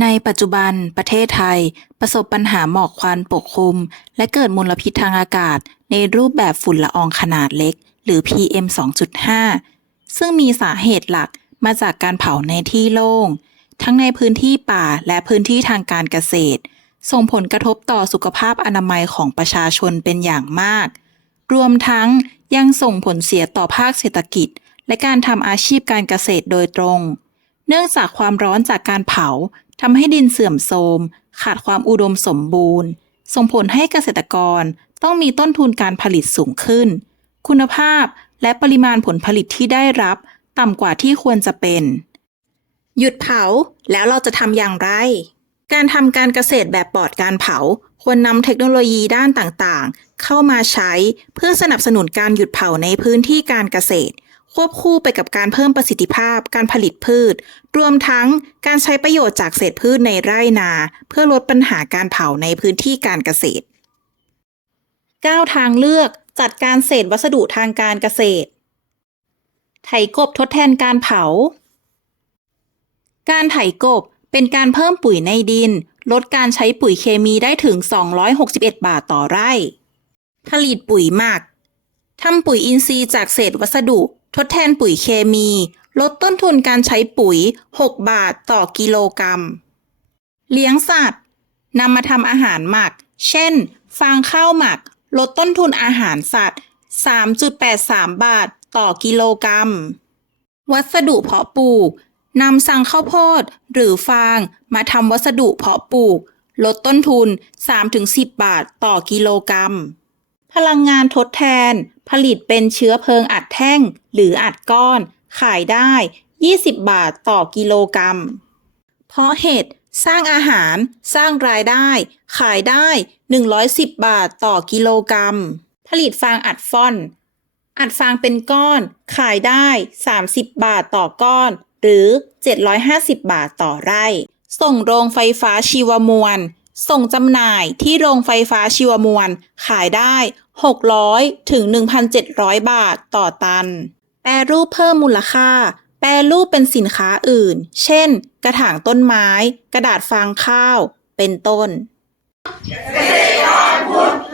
ในปัจจุบันประเทศไทย ประสบปัญหาหมอกควันปกคลุม และเกิดมลพิษทางอากาศ ในรูปแบบฝุ่นละอองขนาดเล็ก หรือ PM 2.5 ซึ่งมีสาเหตุหลักมาจากการเผาในที่โล่ง ทั้งในพื้นที่ป่าและพื้นที่ทางการเกษตร ส่งผลกระทบต่อสุขภาพอนามัยของประชาชนเป็นอย่างมาก รวมทั้งยังส่งผลเสียต่อภาคเศรษฐกิจ และการทำอาชีพการเกษตรโดยตรง เนื่องจากความร้อนจากการเผา ทำให้ดินเสื่อมโทรม ขาดความอุดมสมบูรณ์ ส่งผลให้เกษตรกรต้องมีต้นทุนการผลิตสูงขึ้น คุณภาพและปริมาณผลผลิตที่ได้รับ ต่ำกว่าที่ควรจะเป็น หยุดเผาแล้วเราจะทำอย่างไร การทำการเกษตรแบบปลอดการเผา ควรนำเทคโนโลยีด้านต่างๆ เข้ามาใช้เพื่อสนับสนุนการหยุดเผาในพื้นที่การเกษตร ควบคู่ไปกับการเพิ่มประสิทธิภาพการผลิตพืช รวมทั้งการใช้ประโยชน์จากเศษพืชในไร่นา เพื่อลดปัญหาการเผาในพื้นที่การเกษตร 9 ทางเลือกจัดการเศษวัสดุทางการเกษตร ไถกบทดแทนการเผา การไถกบเป็นการเพิ่มปุ๋ยในดิน ลดการใช้ปุ๋ยเคมีได้ถึง 261 บาทต่อไร่ ผลิตปุ๋ยหมักทำปุ๋ยอินทรีย์จากเศษวัสดุ ทดแทนปุ๋ยเคมี ลดต้นทุนการใช้ปุ๋ย 6 บาทต่อกิโลกรัม เลี้ยงสัตว์นำมาทำอาหารหมัก เช่น ฟางข้าวหมัก ลดต้นทุนอาหารสัตว์ 3.83 บาทต่อกิโลกรัม วัสดุเพาะปลูกนำสังข้าวโพดหรือฟางมาทำวัสดุเพาะปลูก ลดต้นทุน 3-10 บาทต่อกิโลกรัม พลังงานทดแทน ผลิตเป็นเชื้อเพลิงอัดแท่ง หรืออัดก้อน ขายได้ 20 บาทต่อกิโลกรัม เพราะเห็ดสร้างอาหาร สร้างรายได้ ขายได้ 110 บาทต่อกิโลกรัม ผลิตฟางอัดฟ่อน อัดฟางเป็นก้อน ขายได้ 30 บาทต่อก้อน หรือ 750 บาทต่อไร่ ส่งโรงไฟฟ้าชีวมวล ส่งจำหน่ายที่โรงไฟฟ้าชีวมวล ขายได้ 600 ถึง 1,700 บาทต่อตัน แปรรูปเพิ่มมูลค่า แปรรูปเป็นสินค้าอื่น เช่น กระถางต้นไม้ กระดาษฟางข้าว เป็นต้นเ